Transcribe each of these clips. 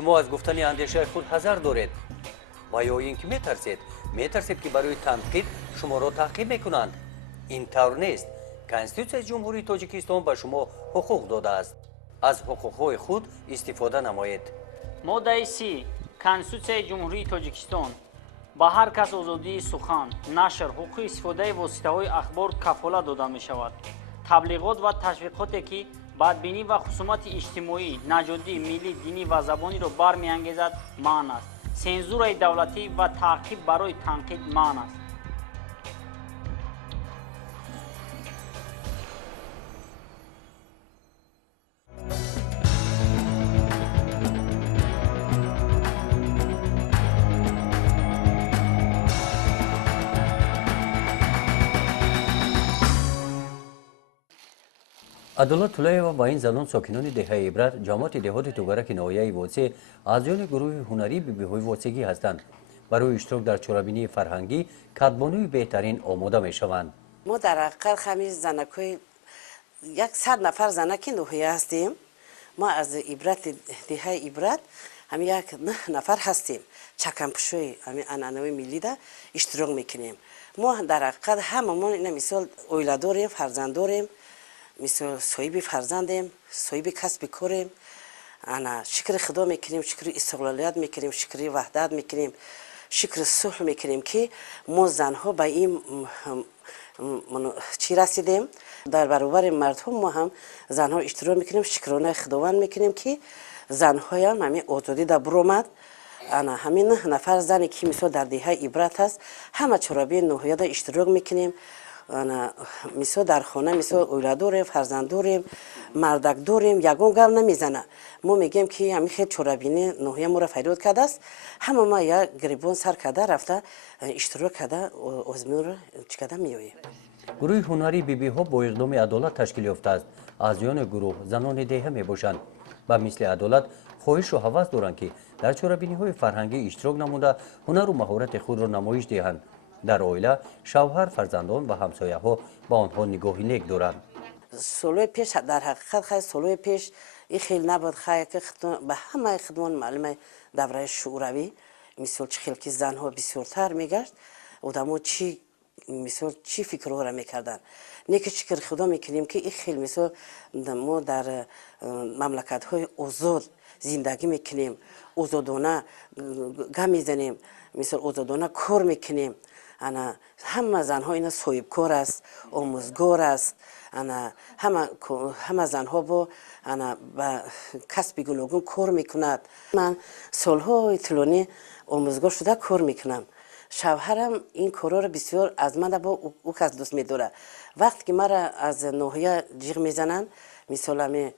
شما از گفتن اندیشه خود حذر دارید و یا اینکه میترسید که برای تنقید شما را تعقیب میکنند. این طور نیست. کنستیتوسیون جمهوری تاجیکستان به شما حقوق داده است. از حقوقهای خود استفاده نمایید. ماده 30 کنستیتوسیون جمهوری تاجیکستان با هر کس آزادی سخن، نشر، حقوق استفاده واسطه‌های اخبار کفالت داده می شود. تبلیغات و تشویقاتی که بدبینی و خصومت اجتماعی، نژادی، ملی، دینی و زبانی را برمی‌انگیزد منع است. سنزور دولتی و تعقیب برای تنقید منع است. عدالت طلایی‌وا با این زنان ساکنان دهه عبرت جامعات دهات توگرک ناحیه واسه اعضایان گروه هنری بی‌بی‌های واسگی هستند. برای اشتراک در چرابینی فرهنگی کدبانوی بهترین آماده می‌شوند. ما در حقیقت خمیز زنکای 100 نفر زنکی ناحیه هستیم. ما از عبرت دهه عبرت هم 9 نفر هستیم. چکمپشوی همین انعنوی ملی ده اشتراک میکنیم. ما در حقیقت هممون اینا مثال اویله داریم، فرزند داریم، مثل صاحب فرزندیم، صاحب کسب کاریم. انا شکر خدا میکنیم، شکر استقلالیت میکنیم، شکر وحدت میکنیم، شکر صلح میکنیم که ما زنها به این چی رسیدیم. در برابر مردم ما هم زنها اشتراک میکنیم، شکرانه خداوند میکنیم که زنهای هم همین آزادی در برآمد. انا همین 9 نفر زنی که مثلا در دهه عبرت هست همه چرابی ناحیه در اشتراک میکنیم. انا مثلا در خانه مثلا اولاد داریم، فرزند داریم، مردک داریم، یگان گام نمیزنه. ما میگیم که همین خیلی چرابینی ناحیه ما را فریاد کرده است. همه ما یا گریبان سر کرده رفته اشتراک کرده آزمون را چیکار میاییم. گروه هنری بی‌بی‌ها با اقدام عدالت تشکیل یافته است. اعضایان گروه زنان دهه میباشند. با مثل عدالت خواهش و هوس دارند که در چرابینی‌های فرهنگی اشتراک نموده هنر و مهارت خود را نمایش دهند. در عائله شوهر، فرزندان و همسایه‌ها با آنها نگاهی نیک دارند. سالهای پیش در حقیقت خیلی سالهای پیش این خیلی نبود خیلی که به همه خدمات معلم دوره شوروی مثل چه خیلی که زنها بسیارتر میگشت آدم‌ها چی فکرها را میکردن. نیکی شکر خدا میکنیم که این خیلی مثل ما در مملکت‌های آزاد زندگی میکنیم، آزادانه گام میزنیم، مثل آزادانه کار میکنیم. انا همه زنها اینا صاحب کار است، آموزگار است. انا همه زنها با انا با کسب گوناگون کار میکند. من سالهای طولانی آموزگار شده کار میکنم. شوهرم این کارا رو بسیار از من با او کس دوست میداره. وقتی که مرا از ناحیه جیغ میزنن، مثلا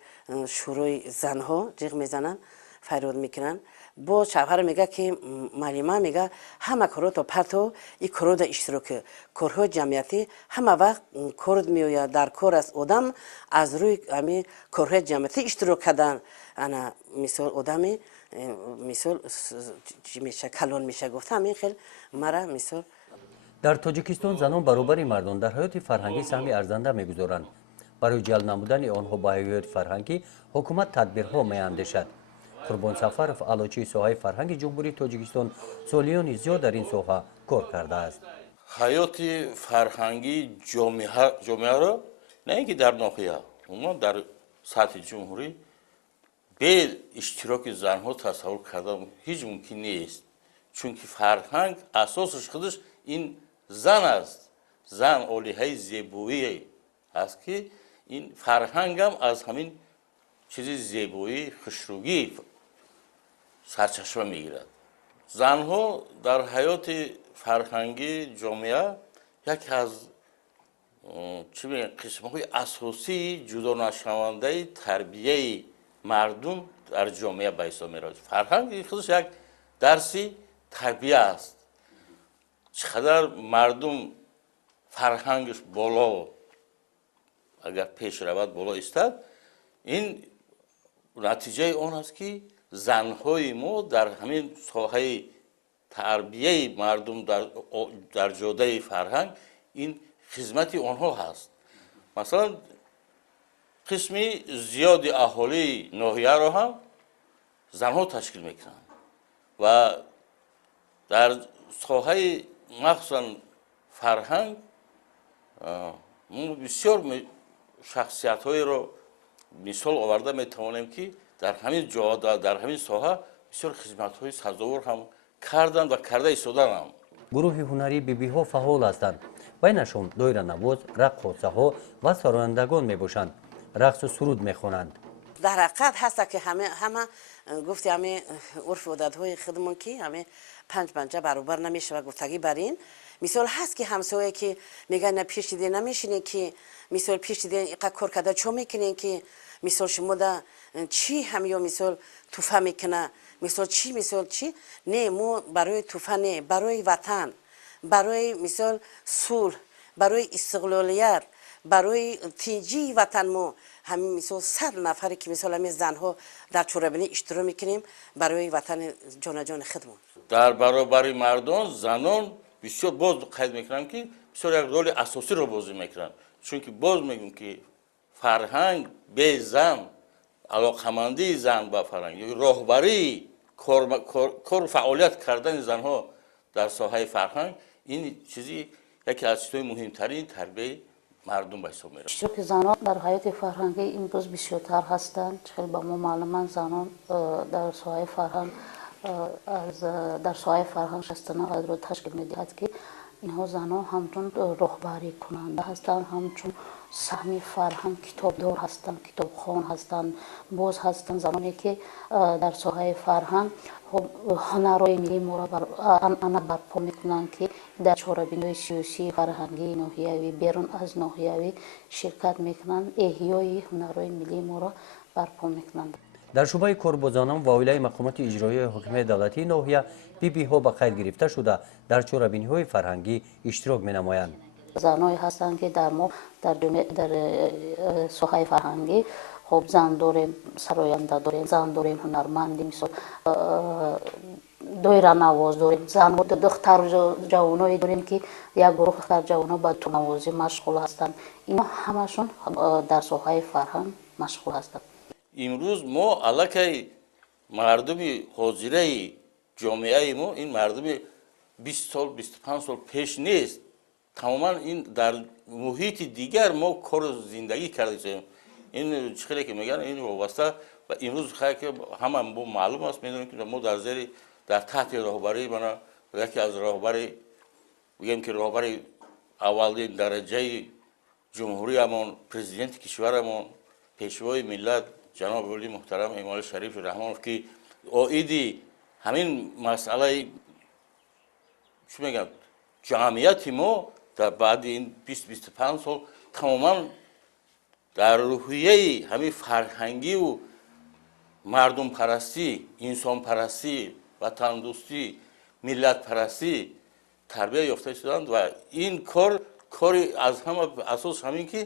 شروع زنها جیغ میزنن، فریاد میکنن، با شوهر میگه که معلمه میگه همه کارا تا پرتو این کارا در اشتراک کارهای جمعیتی همه وقت کارد میوید در کار است آدم از روی همین کارهای جمعیتی اشتراک کردن. انا مثال آدمی مثال چی میشه کلان میشه گفت همین خیلی مرا مثال. در تاجیکستان زنان برابر مردان در حیات فرهنگی سهم ارزنده میگذارند. برای جلب نمودن آنها به حیات فرهنگی حکومت تدبیرها میاندیشد. قربان سفرов علوچی ساحه فرهنگ جمهوری تاجیکستان سالیان زیاد در این ساحه کار کرده است. حیات فرهنگی جامعه را نه اینکه در ناحیه اما در سطح جمهوری به اشتراک زنها تصور کردن هیچ ممکن نیست. چون که فرهنگ اساسش خودش این زن است. زن عالیه زیبایی است که این فرهنگ هم از همین چیزی زیبایی خوشرویی سرچشمه میگیرد. زنها در حیات فرهنگی جامعه یکی از قسمت‌های اساسی جدا نشونده تربیه مردم در جامعه به حساب می‌رود. فرهنگ خودش یک درسی تربیه است. چقدر مردم فرهنگش بالا اگر پیش رود بالا استاد این نتیجه آن است که زنهای ما در همین ساحه تربیه مردم در جاده فرهنگ این خدمت آنها هست. مثلا قسمی زیادی اهالی ناحیه را هم занҳо ташкил мекунанд ва дар соҳаи махсусан фарҳанг мо бисёр шахсиятҳоеро мисол оварда метавонем ки дар ҳамин ҷоҳа дар ҳамин соҳа бисёр хизматҳои сазовор ҳам карданд ва карда истодаанд. гурӯҳи ҳунарӣ бибиҳо фаъол ҳастанд. байнашон дойранавоз, раққосаҳо ва сарояндагон мебошанд. рақсу суруд мехонанд. дар ҳақиқат ҳаста ки ҳама гуфти ҳаме урфи одатҳои худмон ки ҳаме панҷ панҷа баробар намешавад гуфтагӣ бар ин мисол ҳаст ки ҳамсое ки мегӯянд на пеши ден намешинем ки мисол пеши ден иқа кор карда чо мекунем ки мисол шумо да чӣ ҳамё мисол туҳфа мекуна мисол чӣ не мо барои туҳфа не барои ватан барои мисол сулҳ барои истиқлолият барои тинҷии ватан мо ҳамин мисол 100 нафаре ки мисол ҳамин занҳо дар чорабинӣ иштирок мекунем барои ватани ҷонаҷони худмон. дар баробари мардон занон бисёр боз қайд мекунам ки бисёр як роли асосиро бозӣ мекунанд чунки боз мегӯм ки фарҳанг бе зан алоқамандии зан ба фарҳанг ё роҳбарии кор фаъолият кардани занҳо дар соҳаи фарҳанг ин чизи яке аз чизҳои муҳимтарини тарбияи мардум ба ҳисоб меравад. иштироки занон дар ҳаёти фарҳангӣ имрӯз бисёртар ҳастанд. хеле ба мо маълуманд занон дар соҳаи фарҳанг дар соҳаи фарҳанг 69% ташкил медиҳад ки инҳо занон ҳамчун роҳбарӣ кунанда ҳастанд ҳамчун саҳми фарҳанг китобдор ҳастанд китобхон ҳастанд боз ҳастанд заноне ки дар соҳаи фарҳанг ҳунарҳои миллии моро анъана барпо мекунанд ки дар чорабиниҳои сиёсии фарҳангии ноҳиявӣ берун аз ноҳиявӣ ширкат мекунанд эҳёи ҳунарҳои миллии моро барпо мекунанд. дар шӯъбаи корбозанон ва оилаи мақомоти иҷроияи ҳокимияти давлатии ноҳия бибиҳо ба қайд гирифта шуда дар чорабиниҳои фарҳангӣ иштирок менамоянд. занҳое ҳастанд ки дар соҳаи фарҳангӣ хоб зан дорем сароянда дорем зан дорем ҳунарманди мисол дойранавоз дорем занҳо духтару ҷавоное дорем ки як гурӯҳ духтару ҷавонҳо ба тунавозӣ машғул ҳастанд ино ҳамашон дар соҳаи фарҳанг машғул ҳастанд. имрӯз мо аллакай мардуми ҳозираи ҷомеаи мо ин мардуми 20 сол 25 сол пеш нест тамоман ин дар муҳити дигар мо кору зиндагӣ кардем ин хеле ки мегӯянд ин вобаста ва имрӯз ҳама бо маълум аст медонем ки мо дар зери дар таҳти роҳбарии мана яке аз роҳбари бигем ки роҳбари аввалин дараҷаи ҷумҳуриямон президенти кишварамон пешвои миллат ҷаноби оли муҳтарам эмомали шарифи раҳмонов ки оиди ҳамин масъалаи чӣ мегӯям ҷамъияти мо дар баъди ин 20-25 сол тамоман дар рӯҳияи ҳамин фарҳангиву мардумпарастӣ инсонпарастӣ ватандӯстӣ миллатпарастӣ тарбия ёфта шуданд ва ин кори аз ҳама асос ҳамин ки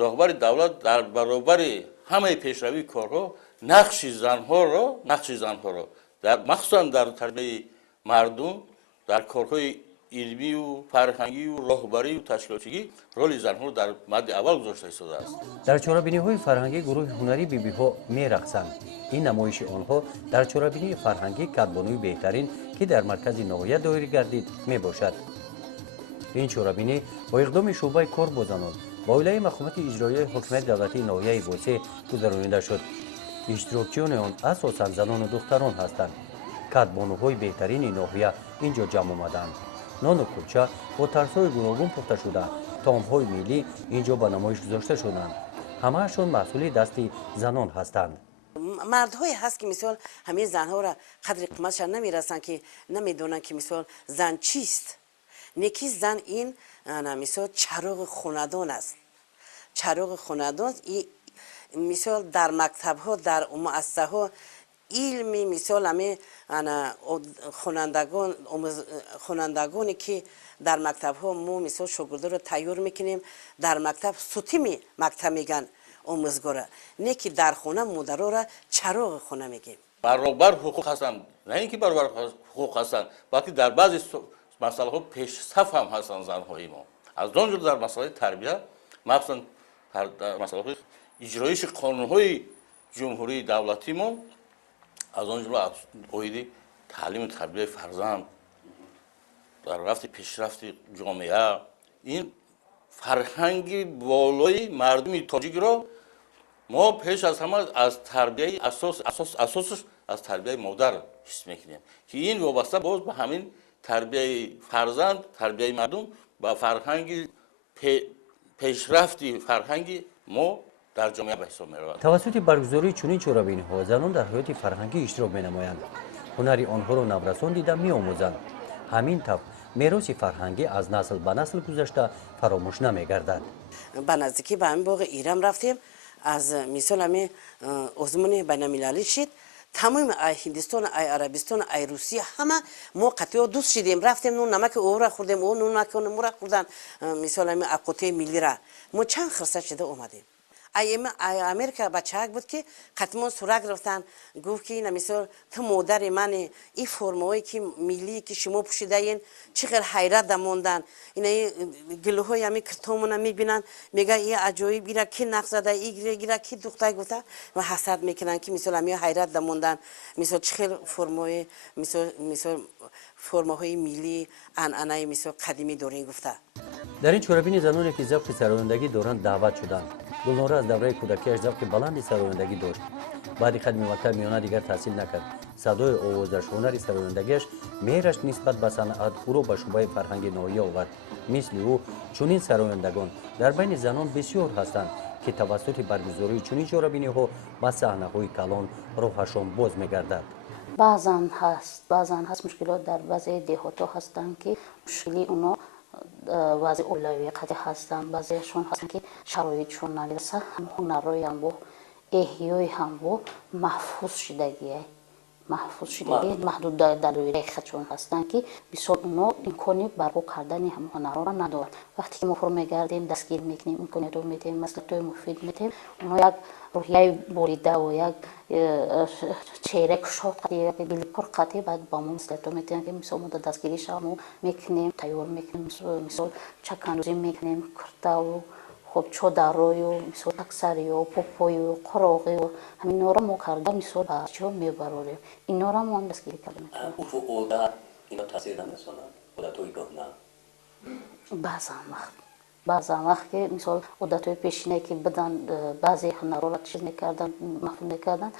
роҳбари давлат дар баробари ҳамаи пешравии корҳо нақши занҳоро махсусан дар тарбияи мардум дар корҳои илмию фарҳангию роҳбарию ташкилотчигӣ роли занҳоро дар мадди аввал гузошта истодааст. дар чорабиниҳои фарҳангӣ гурӯҳи ҳунарӣ бибиҳо мерақсанд. ин намоиши онҳо дар чорабинии фарҳангӣ кадбонӯи беҳтарин ки дар маркази ноҳия доир гардид мебошад. ин чорабинӣ бо иқдоми шӯъбаи корбозанон ба оилаи мақомоти иҷроияи ҳокимияти давлатии ноҳияи восеъ гузаронида шуд. иштирокчиёни он асосан занону духтарон ҳастанд. кадбонуҳои беҳтарини ноҳия инҷо ҷамъ омаданд. нону кулча бо тарзҳои гуногун пухта шуда таомҳои миллӣ инҷо ба намоиш гузошта шуданд. ҳамаашон маҳсули дасти занон ҳастанд. мардҳое ҳаст ки мисол ҳамин занҳоро қадри қиматшан намерасанд ки намедонанд ки мисол зан чист не ки зан ин мисол чароғи хонадон аст чароғи хонадон мисол дар мактабҳо дар муассисаҳо илми мисол ҳаме хонандагоне ки дар мактабҳо мо мисол шогирдоро тайёр мекунем дар мактаб сутими мактаб меган омӯзгора не ки дар хона модарора чароғи хона мегем. баробар ҳуқуқ ҳастанд на ин ки баробар ҳуқуқ ҳастанд балки дар баъзе масъалаҳо пешсаф ҳам ҳастанд занҳои мо аз он ҷумла дар масъалаи тарбия махсусан дар масъалаҳои иҷроиши қонунҳои ҷумҳурии давлатимон аз он ҷумла оиди таълиму тарбияи фарзанд дар рафти пешрафти ҷомеа ин фарҳанги болои мардуми тоҷикро мо пеш аз ҳама аз тарбияи асосаш аз тарбияи модар ҳис мекунем ки ин вобаста боз ба ҳамин тарбияи фарзанд тарбияи мардум ба фарҳанги пешрафти фарҳанги мо дар ҷомеа ба ҳисоб меравад. тавассути баргузории чунин чорабиниҳо занон дар ҳаёти фарҳангӣ иштирок менамоянд, ҳунари онҳоро наврасон дида меомӯзанд. ҳамин тавр мероси фарҳангӣ аз насл ба насл гузашта фаромӯш намегардад. ба наздикӣ ба ҳамин боғи ирам рафтем аз мисол ҳами озмуни байналмилалӣ шид тамоми ай ҳиндистон ай арабистон ай русия ҳама мо қатиҳо дӯст шидем рафтем ну намаки ӯра хӯрдем ӯ ну намаки мура хӯрдан мисол ҳами ақотаи миллира мо чанд хирса шида омадем. ай америка бачаак буд ки қатимон сурак рафтан гуфт ки намисол ту модари мани ин формаҳое ки миллие ки шумо пӯшидаен чӣ хел ҳайрат дамондан инаи гилӯҳои ҳами киртомона мебинанд мега и аҷоиб ира ки нақш зада ира ки духта гуфта ва ҳасад мекунанд ки мисол ҳами ҳайрат дамондан мисол чӣ хел формаҳое мисол формаҳои миллии анъанаи мисол қадимӣ дорем гуфта. дар ин чорабини заноне ки завқи сарояндагӣ доранд даъват шуданд. гулнора аз давраи кӯдакиаш завқи баланди сарояндагӣ дошт. баъди қадми мактаби миёна дигар таҳсил накард. садои овозаш ҳунари сарояндагиаш меҳраш нисбат ба санъат ӯро ба шӯъбаи фарҳанги ноҳия овард. мисли ӯ чунин сарояндагон дар байни занон бисёр ҳастанд ки тавассути баргузории чунин чорабиниҳо ба саҳнаҳои калон роҳашон боз мегардад. баъзан ҳаст мушкилот дар баъзе деҳото ҳастанд ки мушкили уно баъзе оилавиқати ҳастанд баъзеашон ҳастанд ки шароитшон намераса ҳунаррои ҳамбо эҳёи ҳамбо маҳфуз шидагие маҳдуд дар доираи худшон ҳастанд ки мисол уно имкони барпо кардани ҳам ҳунарро надоранд. вақте ки мо фурӯ мегардем дастгир мекунем имкониятро метем маслиҳатҳои муфид метем уно як рӯҳияи боридаву як чеҳраи кушод як дили пур қатъӣ баъд ба мо маслиҳатҳо метиҳанд ки мисол мо дар дастгири шамо мекунем тайёр мекунем мисол чакандузӣ мекунем куртаву хоб чодарою мисол аксариё попою қуроғию ҳаминора мо карда мисол ба чиҳо мебарорем инора мо ҳам дастгирӣ карда мекунем. урфу одат ино таъсир намерасонанд одатҳои гоҳна баъзан вақт ки мисол одатҳои пешине ки бидан баъзе ҳунарро чиз мекардан маҳфуз мекардан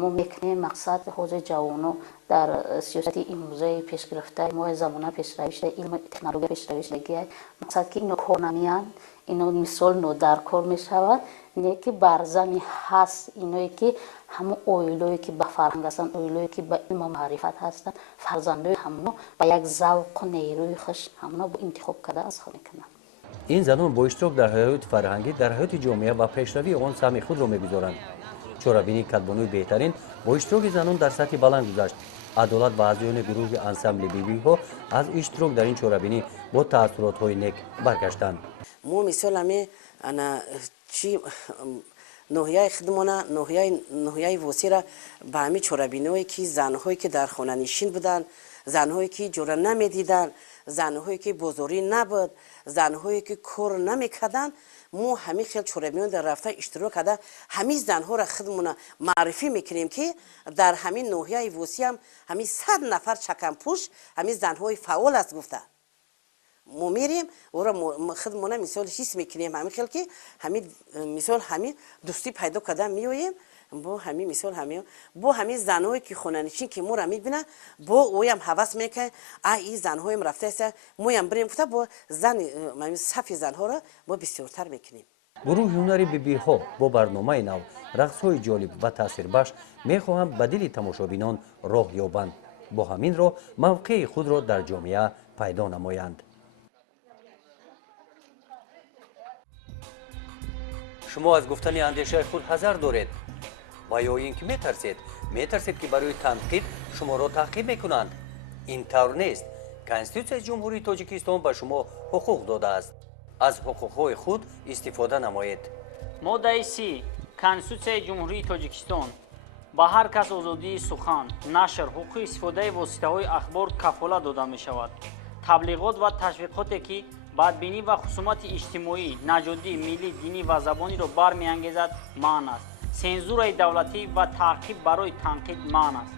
мо мекунем мақсад ҳозир ҷавоно дар сиёсати имрӯзаи пешгирифтаи мо замона пешравӣ шуда илми технология пешравӣ шудагия мақсад ки ино кор намеянд ино мисол нодаркор мешавад не ки барзани ҳаст иное ки ҳамон оилое ки ба фарҳанг ҳастанд оилое ки ба илму маърифат ҳастанд фарзандои ҳамоно ба як завқу нерӯи хуш ҳамоно бо интихоб карда аз худ мекунанд. ин занон бо иштирок дар ҳаёти фарҳангӣ дар ҳаёти ҷомеа ва пешравии он саҳми худро мегузоранд. чорабинии кадбонӯи беҳтарин бо иштироки занон дар сатҳи баланд гузашт. адолат ва аъзоёни гурӯҳи ансамбли бибиҳо аз иштирок дар ин чорабинӣ бо таассуротҳои нек баргаштанд. мо мисол ҳами чи ноҳияи худмона ноҳияи восира ба ҳами чорабиниҳое ки занҳое ки дар хонанишин буданд занҳое ки ҷора намедиданд занҳое ки бозорӣ набуд занҳое ки кор намекарданд мо ҳамин хел чорабиниҳо дар рафта иштирок карда ҳамин занҳоро худмона маърифӣ мекунем ки дар ҳамин ноҳияи восиам ҳамин 100 нафар чаканпӯш ҳамин занҳои фаъол аст гуфта мо мерем ора худмона мисол ҳис мекунем ҳамин хел ки ҳамин мисол ҳамин дӯстӣ пайдо карда меоем бо ҳамин мисол ҳамин бо ҳамин занҳое ки хонанишин ки моро мебинанд бо оям ҳавас мекунад и занҳоям рафтааста моям бирем гуфта бо зани сафи занҳоро бо бисёртар мекунем. гурӯҳи ҳунари бибиҳо бо барномаи нав рақсҳои ҷолиб ва таъсирбахш мехоҳанд ба дили тамошобинон роҳ ёбанд бо ҳамин роҳ мавқеи худро дар ҷомеа пайдо намоянд. шумо аз гуфтани андешаи худ ҳазар доред ва ё ин ки метарсед ки барои танқид шуморо таъқиб мекунанд. ин тавр нест. конститутсияи ҷумҳурии тоҷикистон ба шумо ҳуқуқ додааст. аз ҳуқуқҳои худ истифода намоед. моддаи 30 конститутсияи ҷумҳурии тоҷикистон ба ҳар кас озодии сухан нашр ҳуқуқи истифодаи воситаҳои ахбор кафолат дода мешавад. таблиғот ва ташвиқоте ки бадбинӣ ва хусумати иҷтимоӣ наҷодӣ миллӣ динӣ ва забониро бармеангезад маън аст. сензураи давлатӣ ва таъқиб барои танқид манъ аст.